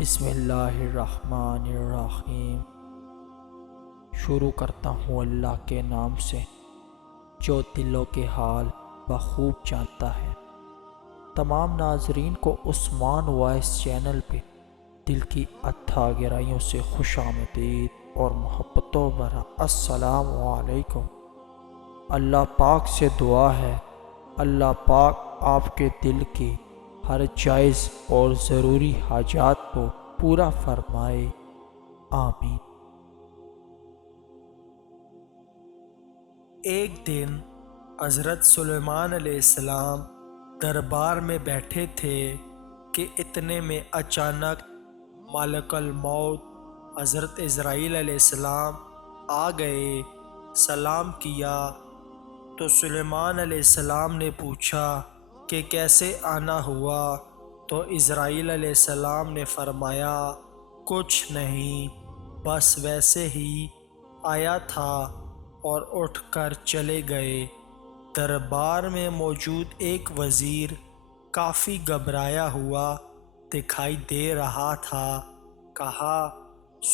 بسم اللہ الرحمن الرحیم۔ شروع کرتا ہوں اللہ کے نام سے جو دلوں کے حال بخوب جانتا ہے۔ تمام ناظرین کو عثمان وائس چینل پہ دل کی اتھا گہرائیوں سے خوش آمدید اور محبتوں بھرا السلام علیکم۔ اللہ پاک سے دعا ہے اللہ پاک آپ کے دل کی ہر جائز اور ضروری حاجات کو پورا فرمائے، آمین۔ ایک دن حضرت سلیمان علیہ السلام دربار میں بیٹھے تھے کہ اتنے میں اچانک ملک الموت حضرت عزرائیل علیہ السلام آ گئے۔ سلام کیا تو سلیمان علیہ السلام نے پوچھا کہ کیسے آنا ہوا؟ تو عزرائیل علیہ السلام نے فرمایا کچھ نہیں، بس ویسے ہی آیا تھا اور اٹھ کر چلے گئے۔ دربار میں موجود ایک وزیر کافی گھبرایا ہوا دکھائی دے رہا تھا۔ کہا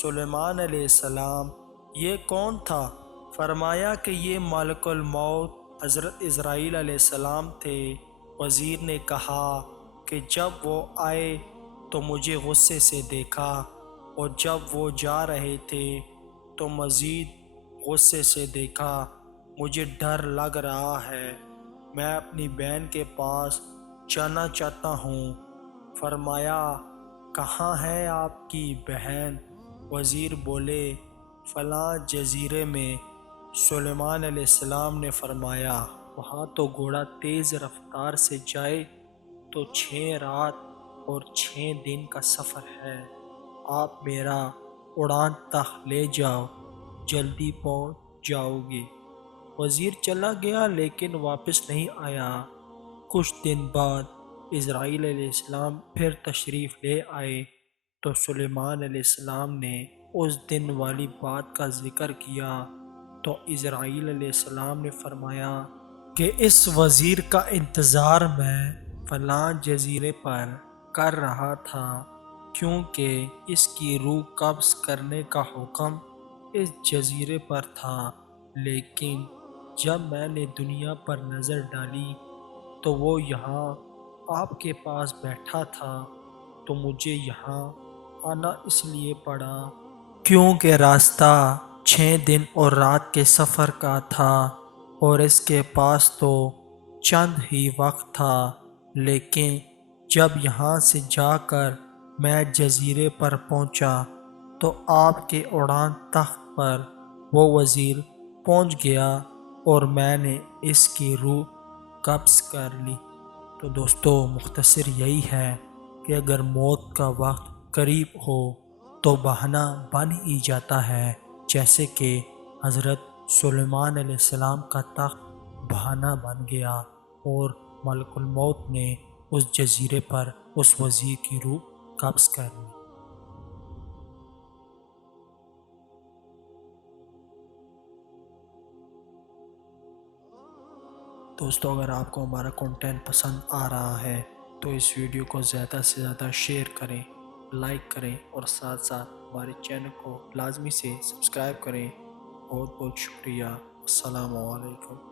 سلیمان علیہ السلام یہ کون تھا؟ فرمایا کہ یہ ملک الموت حضرت عزرائیل علیہ السلام تھے۔ وزیر نے کہا کہ جب وہ آئے تو مجھے غصے سے دیکھا اور جب وہ جا رہے تھے تو مزید غصے سے دیکھا۔ مجھے ڈر لگ رہا ہے، میں اپنی بہن کے پاس جانا چاہتا ہوں۔ فرمایا کہاں ہے آپ کی بہن؟ وزیر بولے فلاں جزیرے میں۔ سلیمان علیہ السلام نے فرمایا وہاں تو گھوڑا تیز رفتار سے جائے تو 6 رات اور 6 دن کا سفر ہے، آپ میرا اڑان تخت لے جاؤ، جلدی پہنچ جاؤ گے۔ وزیر چلا گیا لیکن واپس نہیں آیا۔ کچھ دن بعد عزرائیل علیہ السلام پھر تشریف لے آئے تو سلیمان علیہ السلام نے اس دن والی بات کا ذکر کیا تو عزرائیل علیہ السلام نے فرمایا کہ اس وزیر کا انتظار میں فلاں جزیرے پر کر رہا تھا، کیونکہ اس کی روح قبض کرنے کا حکم اس جزیرے پر تھا، لیکن جب میں نے دنیا پر نظر ڈالی تو وہ یہاں آپ کے پاس بیٹھا تھا، تو مجھے یہاں آنا اس لیے پڑا کیونکہ راستہ 6 دن اور رات کے سفر کا تھا اور اس کے پاس تو چند ہی وقت تھا۔ لیکن جب یہاں سے جا کر میں جزیرے پر پہنچا تو آپ کے اڑان تخت پر وہ وزیر پہنچ گیا اور میں نے اس کی روح قبض کر لی۔ تو دوستو مختصر یہی ہے کہ اگر موت کا وقت قریب ہو تو بہانہ بن ہی جاتا ہے، جیسے کہ حضرت سلیمان علیہ السلام کا تخت بہانہ بن گیا اور ملک الموت نے اس جزیرے پر اس وزیر کی روح قبض کر لی۔ دوستو اگر آپ کو ہمارا کنٹینٹ پسند آ رہا ہے تو اس ویڈیو کو زیادہ سے زیادہ شیئر کریں، لائک کریں اور ساتھ ساتھ ہمارے چینل کو لازمی سے سبسکرائب کریں۔ بہت بہت شکریہ۔ السلام علیکم۔